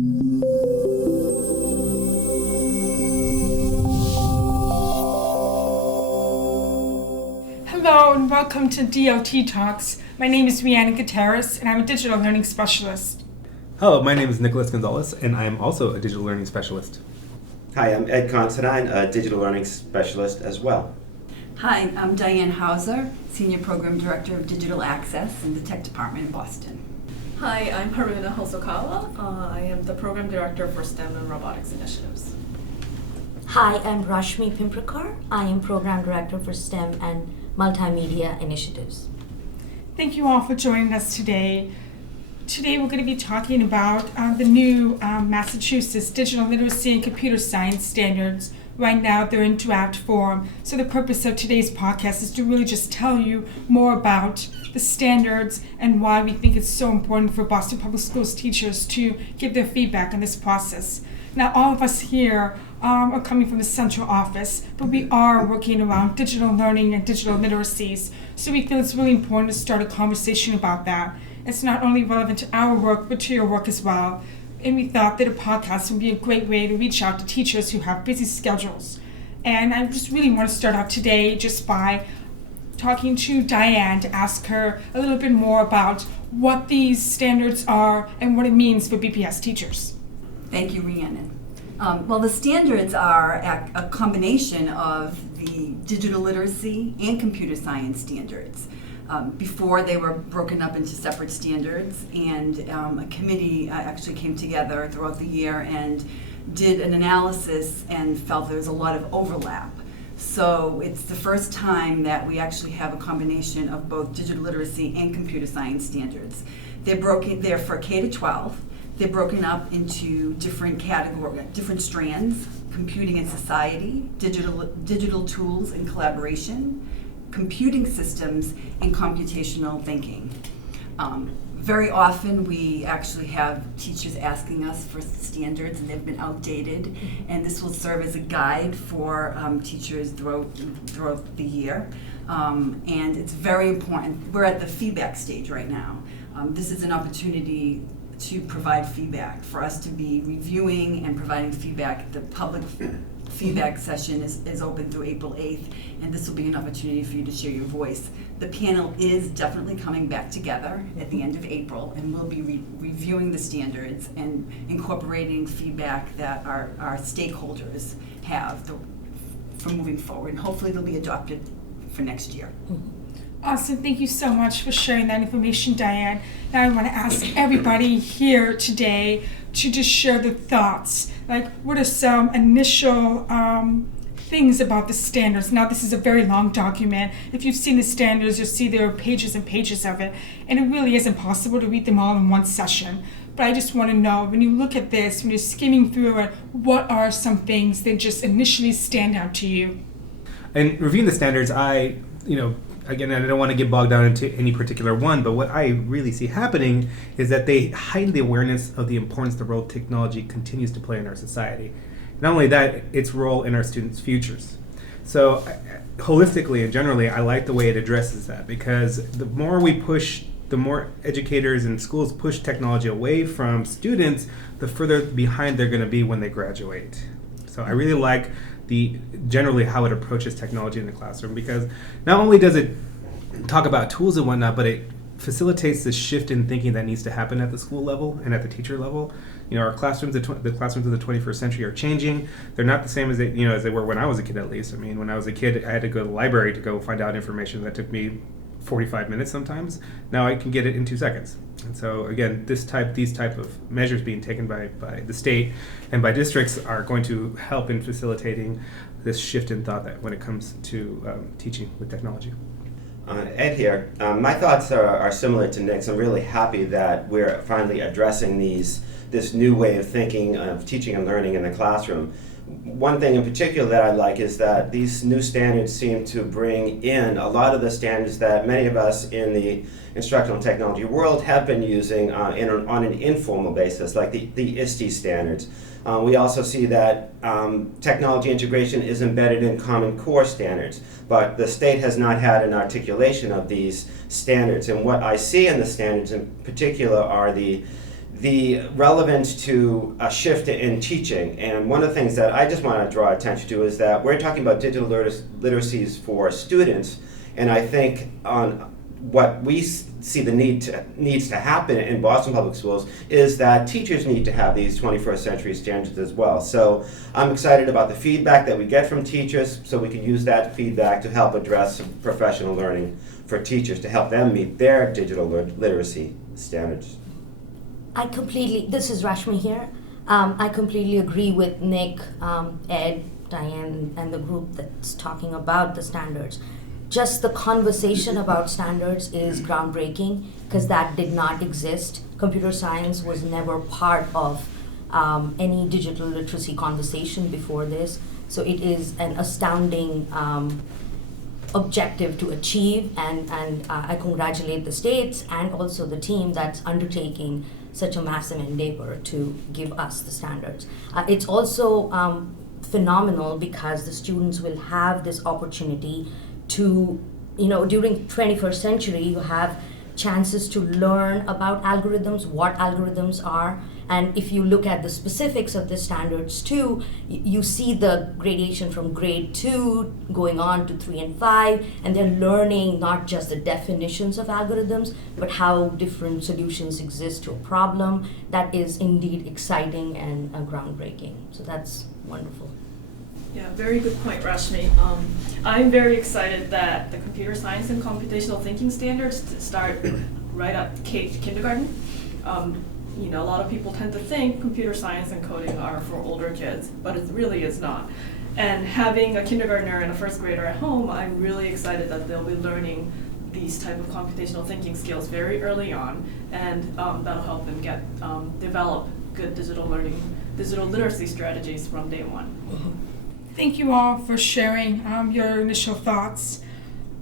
Hello and welcome to DLT Talks. My name is Rhiannon Gutierrez and I'm a digital learning specialist. Hello, my name is Nicholas Gonzalez and I am also a digital learning specialist. Hi, I'm Ed Considine, a digital learning specialist as well. Hi, I'm Diane Hauser, Senior Program Director of Digital Access in the Tech Department in Boston. Hi, I'm Haruna Hosokawa. I am the Program Director for STEM and Robotics Initiatives. Hi, I'm Rashmi Pimprakar. I am Program Director for STEM and Multimedia Initiatives. Thank you all for joining us today. Today we're going to be talking about the new Massachusetts Digital Literacy and Computer Science Standards. Right now they're in draft form. So the purpose of today's podcast is to really just tell you more about the standards and why we think it's so important for Boston Public Schools teachers to give their feedback on this process. Now all of us here are coming from the central office, but we are working around digital learning and digital literacies. So we feel it's really important to start a conversation about that. It's not only relevant to our work, but to your work as well. And we thought that a podcast would be a great way to reach out to teachers who have busy schedules. And I just really want to start out today just by talking to Diane to ask her a little bit more about what these standards are and what it means for BPS teachers. Thank you, Rhiannon. Well, the standards are a combination of the digital literacy and computer science standards. Before they were broken up into separate standards, and a committee actually came together throughout the year and did an analysis and felt there was a lot of overlap. So it's the first time that we actually have a combination of both digital literacy and computer science standards. They're for K to 12. They're broken up into different categories, different strands: computing and society, digital tools and collaboration, computing systems, and computational thinking. Very often we actually have teachers asking us for standards and they've been outdated, and this will serve as a guide for teachers throughout the year. And it's very important. We're at the feedback stage right now. This is an opportunity to provide feedback, for us to be reviewing and providing feedback. The public feedback session is open through April 8th, and this will be an opportunity for you to share your voice. The panel is definitely coming back together at the end of April, and we'll be reviewing the standards and incorporating feedback that our stakeholders have for moving forward. And hopefully they'll be adopted for next year. Awesome. Thank you so much for sharing that information, Diane. Now I want to ask everybody here today to just share their thoughts. Like, what are some initial things about the standards? Now, this is a very long document. If you've seen the standards, you'll see there are pages and pages of it, and it really is impossible to read them all in one session. But I just want to know, when you look at this, when you're skimming through it, what are some things that just initially stand out to you? And reviewing the standards, again, I don't want to get bogged down into any particular one, but what I really see happening is that they heighten the awareness of the importance the role technology continues to play in our society. Not only that, its role in our students' futures. So holistically and generally, I like the way it addresses that, because the more educators and schools push technology away from students, the further behind they're going to be when they graduate. So I really like generally how it approaches technology in the classroom, because not only does it talk about tools and whatnot, but it facilitates the shift in thinking that needs to happen at the school level and at the teacher level. Our classrooms, the classrooms of the 21st century are changing. They're not the same as they were when I was a kid, at least. I mean, when I was a kid, I had to go to the library to go find out information that took me 45 minutes sometimes. Now I can get it in 2 seconds. And so again, these type of measures being taken by the state and by districts are going to help in facilitating this shift in thought that when it comes to teaching with technology. Ed here. My thoughts are similar to Nick's. I'm really happy that we're finally addressing this new way of thinking of teaching and learning in the classroom. One thing in particular that I like is that these new standards seem to bring in a lot of the standards that many of us in the instructional technology world have been using on an informal basis, like the ISTE standards. We also see that technology integration is embedded in Common Core standards, but the state has not had an articulation of these standards. And what I see in the standards in particular are the the relevance to a shift in teaching. And one of the things that I just want to draw attention to is that we're talking about digital literacies for students, and I think on what we see the needs to happen in Boston Public Schools is that teachers need to have these 21st century standards as well. So I'm excited about the feedback that we get from teachers, so we can use that feedback to help address professional learning for teachers to help them meet their digital literacy standards. This is Rashmi here. I completely agree with Nick, Ed, Diane, and the group that's talking about the standards. Just the conversation about standards is groundbreaking because that did not exist. Computer science was never part of any digital literacy conversation before this. So it is an astounding objective to achieve, and I congratulate the states and also the team that's undertaking such a massive endeavor to give us the standards. It's also phenomenal because the students will have this opportunity to, during 21st century, you have chances to learn about algorithms, what algorithms are, and if you look at the specifics of the standards too, you see the gradation from grade 2 going on to 3 and 5, and they're learning not just the definitions of algorithms, but how different solutions exist to a problem. That is indeed exciting and groundbreaking. So that's wonderful. Yeah, very good point, Rashmi. I'm very excited that the computer science and computational thinking standards start right at kindergarten. A lot of people tend to think computer science and coding are for older kids, but it really is not. And having a kindergartner and a first grader at home, I'm really excited that they'll be learning these type of computational thinking skills very early on, and that'll help them develop good digital literacy strategies from day one. Thank you all for sharing your initial thoughts.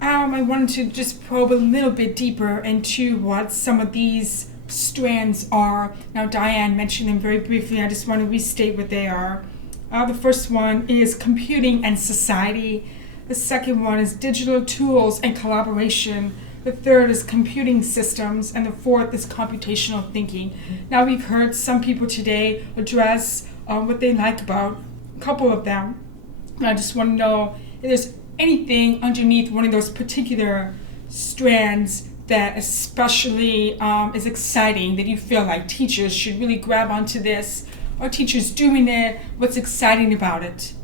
I wanted to just probe a little bit deeper into what some of these strands are. Now, Diane mentioned them very briefly. I just want to restate what they are. The first one is computing and society. The second one is digital tools and collaboration. The third is computing systems. And the fourth is computational thinking. Now, we've heard some people today address what they like about a couple of them. And I just want to know if there's anything underneath one of those particular strands that especially is exciting, that you feel like teachers should really grab onto this, or teachers doing it, what's exciting about it?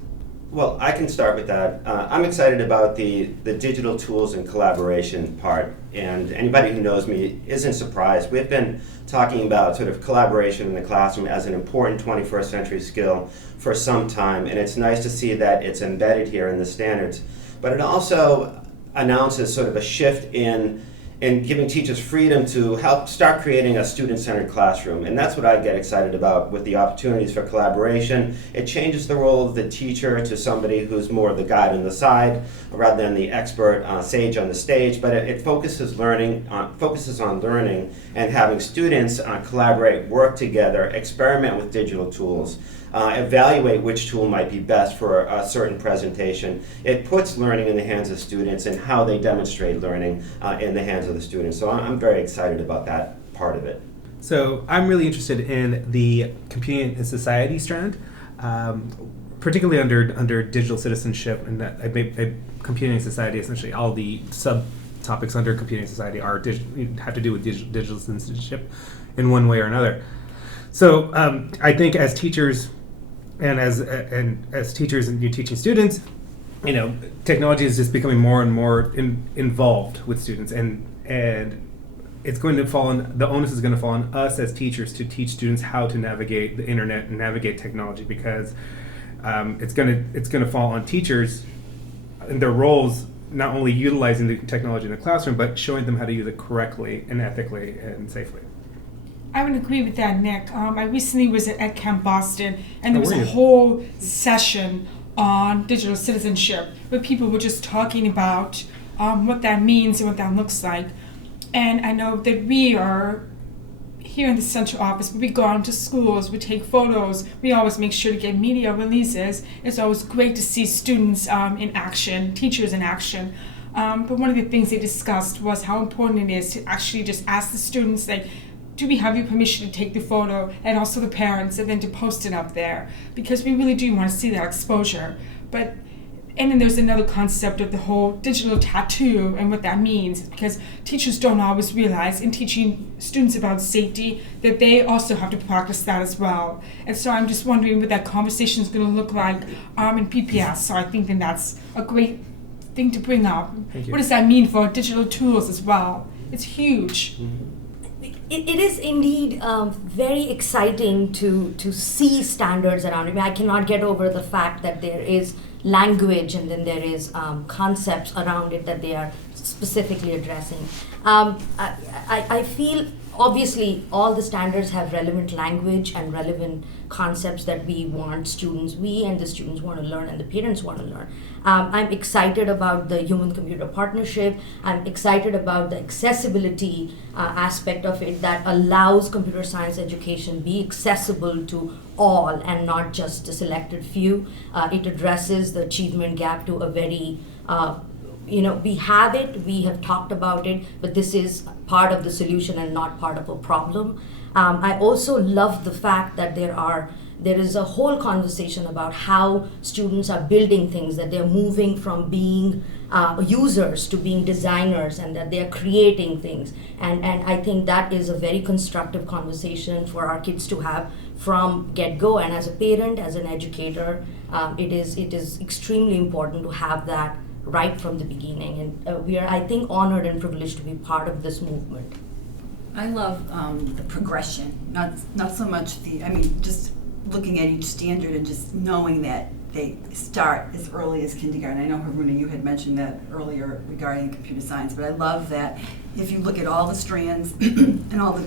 Well, I can start with that. I'm excited about the digital tools and collaboration part, and anybody who knows me isn't surprised. We've been talking about sort of collaboration in the classroom as an important 21st century skill for some time, and it's nice to see that it's embedded here in the standards. But it also announces sort of a shift in giving teachers freedom to help start creating a student-centered classroom. And that's what I get excited about with the opportunities for collaboration. It changes the role of the teacher to somebody who's more the guide on the side rather than the expert sage on the stage, but it focuses on learning and having students collaborate, work together, experiment with digital tools, evaluate which tool might be best for a certain presentation. It puts learning in the hands of students and how they demonstrate learning in the hands of the students. So I'm very excited about that part of it. So I'm really interested in the computing and society strand, particularly under digital citizenship, and that computing and society, essentially all the subtopics under computing and society have to do with digital citizenship in one way or another. So I think as teachers and as teachers and you're teaching students, technology is just becoming more and more involved with students, and it's going to fall on, the onus is going to fall on us as teachers to teach students how to navigate the internet and navigate technology, because it's going to fall on teachers and their roles, not only utilizing the technology in the classroom, but showing them how to use it correctly and ethically and safely. I would agree with that, Nick. I recently was at Camp Boston, and there was were a you? whole session on digital citizenship where people were just talking about what that means and what that looks like. And I know that we are here in the central office, but we go out into schools, we take photos, we always make sure to get media releases. It's always great to see students in action, teachers in action. But one of the things they discussed was how important it is to actually just ask the students, like, do we have your permission to take the photo, and also the parents, and then to post it up there? Because we really do want to see that exposure. And then there's another concept of the whole digital tattoo and what that means, because teachers don't always realize in teaching students about safety that they also have to practice that as well. And so I'm just wondering what that conversation is going to look like in PPS. So I think that that's a great thing to bring up. Thank you. What does that mean for digital tools as well? It's huge. It is indeed very exciting to see standards around it. I mean, I cannot get over the fact that there is language and then there is concepts around it that they are specifically addressing. I feel obviously all the standards have relevant language and relevant concepts that we and the students want to learn and the parents want to learn. I'm excited about the human-computer partnership. I'm excited about the accessibility aspect of it that allows computer science education be accessible to all and not just a selected few. It addresses the achievement gap to a very we have talked about it, but this is part of the solution and not part of a problem. I also love the fact that there is a whole conversation about how students are building things, that they're moving from being users to being designers, and that they're creating things. And I think that is a very constructive conversation for our kids to have from get-go. And as a parent, as an educator, it is extremely important to have that right from the beginning, and we are, I think, honored and privileged to be part of this movement. I love the progression, not so much just looking at each standard and just knowing that they start as early as kindergarten. I know, Haruna, you had mentioned that earlier regarding computer science, but I love that if you look at all the strands and all the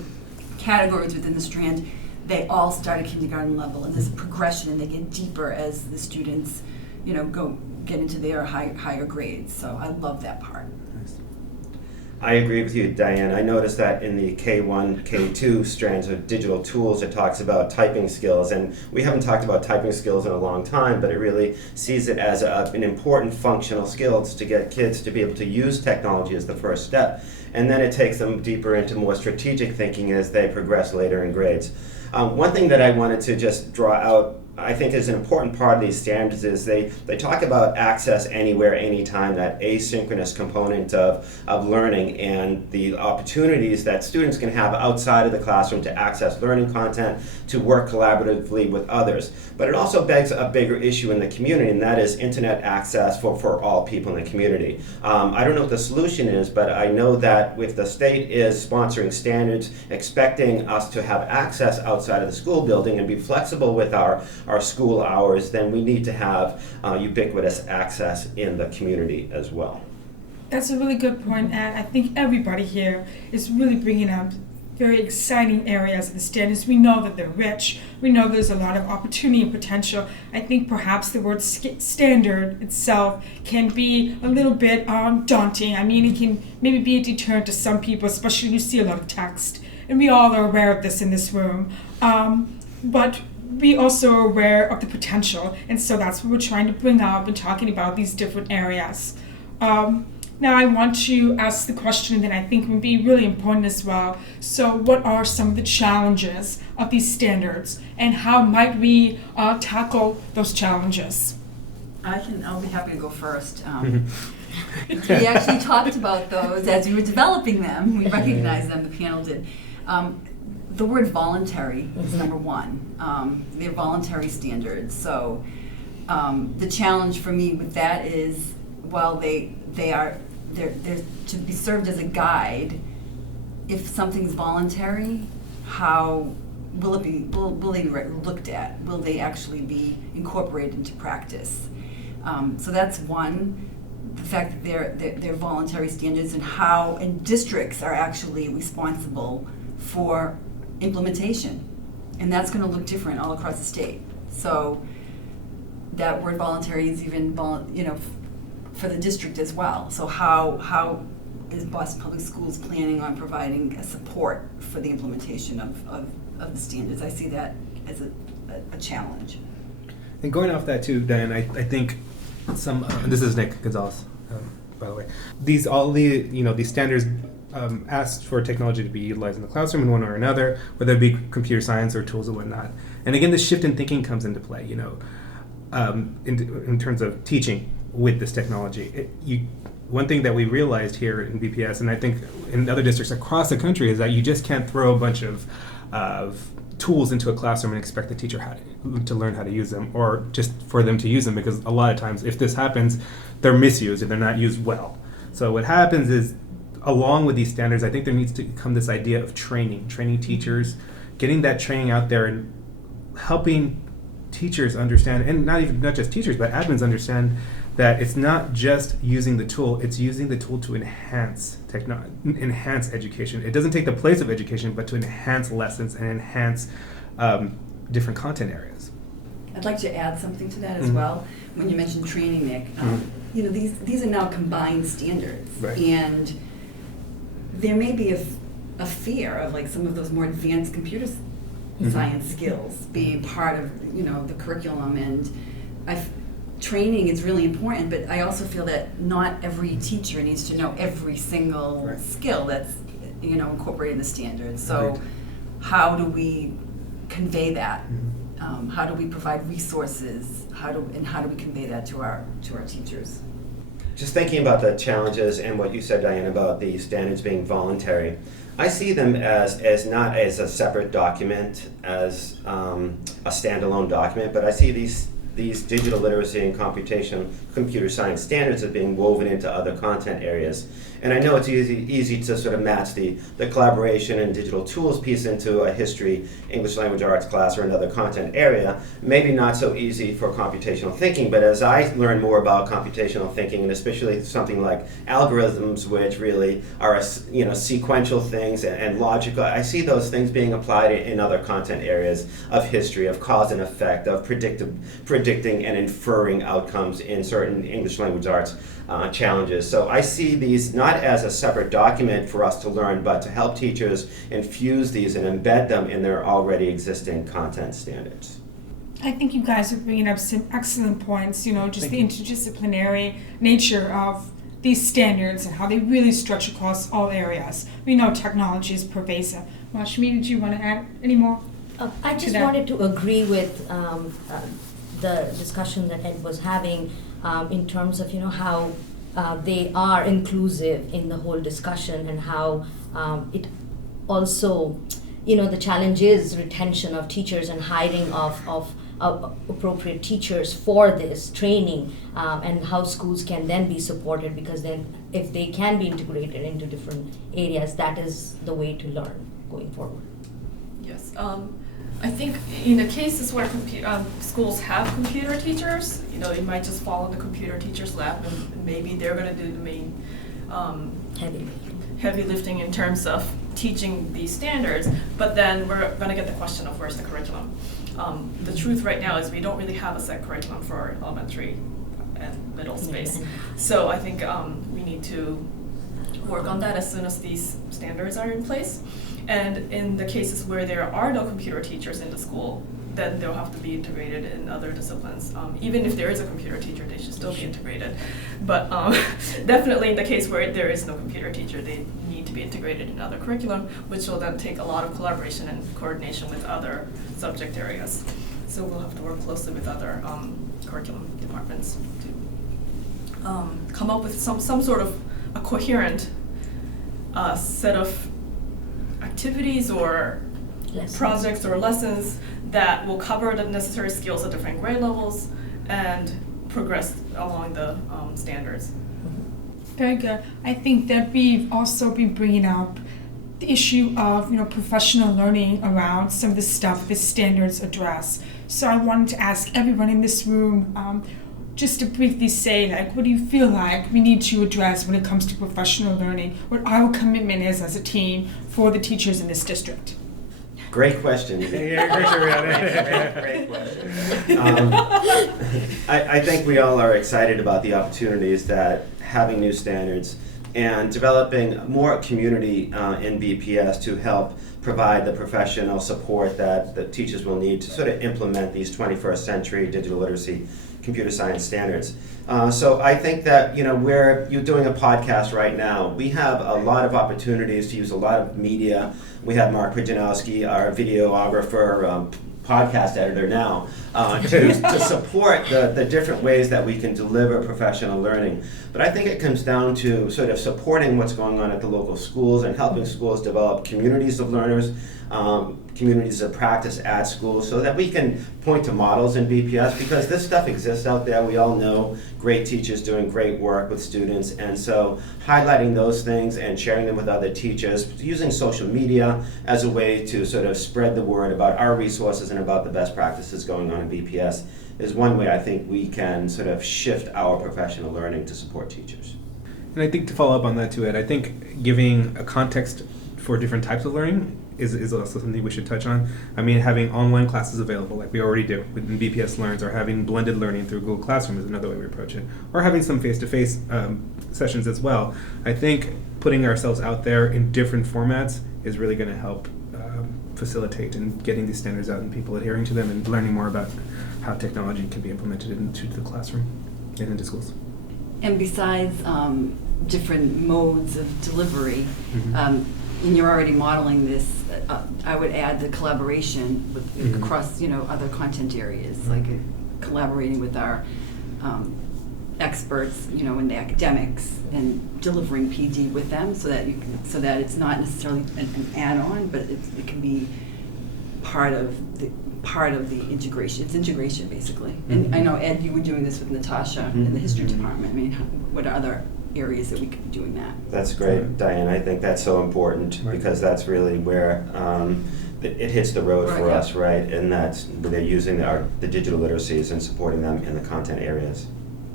categories within the strand, they all start at kindergarten level, and there's progression, and they get deeper as the students, get into their higher grades. So I love that part. I agree with you, Diane. I noticed that in the K1, K2 strands of digital tools, it talks about typing skills, and we haven't talked about typing skills in a long time, but it really sees it as an important functional skill to get kids to be able to use technology as the first step. And then it takes them deeper into more strategic thinking as they progress later in grades. One thing that I wanted to just draw out, I think, is an important part of these standards is they talk about access anywhere, anytime, that asynchronous component of learning and the opportunities that students can have outside of the classroom to access learning content, to work collaboratively with others. But it also begs a bigger issue in the community, and that is internet access for all people in the community. I don't know what the solution is, but I know that if the state is sponsoring standards, expecting us to have access outside of the school building and be flexible with our school hours, then we need to have ubiquitous access in the community as well. That's a really good point, and I think everybody here is really bringing up very exciting areas of the standards. We know that they're rich. We know there's a lot of opportunity and potential. I think perhaps the word standard itself can be a little bit daunting. I mean, it can maybe be a deterrent to some people, especially when you see a lot of text. And we all are aware of this in this room. But we also are aware of the potential, and so that's what we're trying to bring up and talking about these different areas. Now I want to ask the question that I think would be really important as well. So what are some of the challenges of these standards, and how might we tackle those challenges? I'll be happy to go first. We actually talked about those as we were developing them. We recognized them, the panel did. The word voluntary is number one. They're voluntary standards. So the challenge for me with that is, while they're to be served as a guide, if something's voluntary, how will it be? Will they be looked at? Will they actually be incorporated into practice? So that's one. The fact that they're voluntary standards, and districts are actually responsible for implementation, and that's going to look different all across the state. So that word voluntary is even for the district as well. So how is Boston Public Schools planning on providing a support for the implementation of the standards? I see that as a challenge. And going off that too, Diane, I think this is Nick Gonzalez, by the way. These standards asked for technology to be utilized in the classroom in one way or another, whether it be computer science or tools and whatnot. And again, this shift in thinking comes into play, in terms of teaching with this technology. One thing that we realized here in BPS, and I think in other districts across the country, is that you just can't throw a bunch of tools into a classroom and expect the teacher to learn how to use them, or just for them to use them, because a lot of times if this happens, they're misused and they're not used well. So what happens is, along with these standards, I think there needs to come this idea of training teachers, getting that training out there and helping teachers understand, and not just teachers, but admins understand that it's not just using the tool, it's using the tool to enhance education. It doesn't take the place of education, but to enhance lessons and enhance different content areas. I'd like to add something to that as well. When you mentioned training, Nick, these are now combined standards, Right. and there may be a fear of like some of those more advanced computer science skills being part of the curriculum, and training is really important, but I also feel that not every teacher needs to know every single Right. skill that's incorporated in the standards. So Right. how do we convey that? How do we provide resources? How do we convey that to our teachers? Just thinking about the challenges and what you said, Diane, about the standards being voluntary, I see them as not as a separate document, as a standalone document, but I see these digital literacy and computer science standards as being woven into other content areas. And I know it's easy to sort of match the collaboration and digital tools piece into a history, English language arts class, or another content area. Maybe not so easy for computational thinking, but as I learn more about computational thinking, and especially something like algorithms, which really are sequential things and logical, I see those things being applied in other content areas of history, of cause and effect, of predicting and inferring outcomes in certain English language arts challenges. So I see these not as a separate document for us to learn, but to help teachers infuse these and embed them in their already existing content standards. I think you guys are bringing up some excellent points, just Thank the you. interdisciplinary nature of these standards and how they really stretch across all areas. We know technology is pervasive. Rashmi, did you want to add any more? I just that. wanted to agree with the discussion that Ed was having in terms of how they are inclusive in the whole discussion, and how it also the challenge is retention of teachers and hiring of appropriate teachers for this training, and how schools can then be supported, because then if they can be integrated into different areas, that is the way to learn going forward. Yes, I think in the cases where schools have computer teachers, it might just fall in the computer teacher's lap, and maybe they're going to do the main heavy lifting in terms of teaching these standards. But then we're going to get the question of where's the curriculum. The truth right now is we don't really have a set curriculum for elementary and middle space. So I think we need to work on that as soon as these standards are in place. And in the cases where there are no computer teachers in the school, then they'll have to be integrated in other disciplines. Even if there is a computer teacher, they should still be integrated. But definitely in the case where there is no computer teacher, they need to be integrated in other curriculum, which will then take a lot of collaboration and coordination with other subject areas. So we'll have to work closely with other curriculum departments to come up with some sort of a coherent set of activities or projects or lessons that will cover the necessary skills at different grade levels and progress along the standards. Very good. I think that we've also been bringing up the issue of professional learning around some of the stuff the standards address. So I wanted to ask everyone in this room just to briefly say, what do you feel like we need to address when it comes to professional learning? What our commitment is as a team for the teachers in this district? Great question. Yeah, Great question. I think we all are excited about the opportunities that having new standards and developing more community in BPS to help provide the professional support that the teachers will need to sort of implement these 21st century digital literacy computer science standards. So I think that, you're doing a podcast right now. We have a lot of opportunities to use a lot of media. We have Mark Pridjanowski, our videographer, podcast editor now, to support the different ways that we can deliver professional learning. But I think it comes down to sort of supporting what's going on at the local schools and helping schools develop communities of learners, communities of practice at schools, so that we can point to models in BPS, because this stuff exists out there. We all know great teachers doing great work with students, and so highlighting those things and sharing them with other teachers, using social media as a way to sort of spread the word about our resources and about the best practices going on in BPS is one way I think we can sort of shift our professional learning to support teachers. And I think to follow up on that too, Ed, I think giving a context for different types of learning is also something we should touch on. I mean, having online classes available, like we already do within BPS Learns, or having blended learning through Google Classroom is another way we approach it, or having some face-to-face sessions as well. I think putting ourselves out there in different formats is really going to help facilitate in getting these standards out and people adhering to them and learning more about how technology can be implemented into the classroom and into schools. And besides different modes of delivery, Mm-hmm. and you're already modeling this, I would add the collaboration with, Mm-hmm. across other content areas, like collaborating with our experts, in the academics, and delivering PD with them, so that it's not necessarily an add-on, but it can be part of the integration. It's integration, basically. And I know, Ed, you were doing this with Natasha in the history department. I mean, what are other areas that we could be doing that? That's great, Diane. I think that's so important, Right. because that's really where it hits the road Right, for yeah. us, right? And that's they're using the digital literacies and supporting them in the content areas.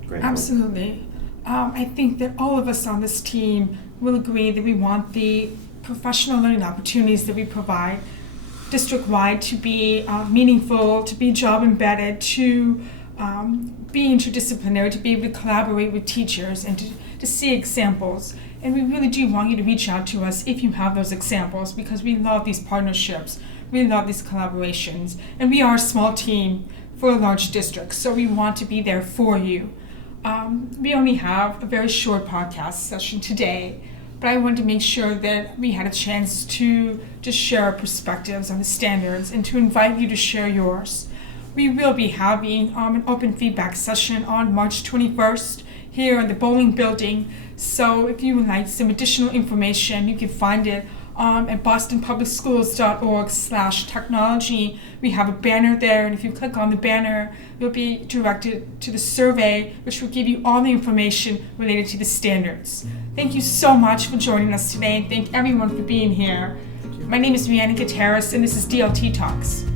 Great. point. Absolutely. I think that all of us on this team will agree that we want the professional learning opportunities that we provide district-wide to be meaningful, to be job-embedded, to be interdisciplinary, to be able to collaborate with teachers and to see examples. And we really do want you to reach out to us if you have those examples, because we love these partnerships, we love these collaborations, and we are a small team for a large district, so we want to be there for you. We only have a very short podcast session today, but I wanted to make sure that we had a chance to just share our perspectives on the standards and to invite you to share yours. We will be having an open feedback session on March 21st here in the Bowling Building. So if you would like some additional information, you can find it at bostonpublicschools.org/technology. We have a banner there, and if you click on the banner, you'll be directed to the survey, which will give you all the information related to the standards. Thank you so much for joining us today. Thank everyone for being here. My name is Rihanna Gutierrez, and this is DLT Talks.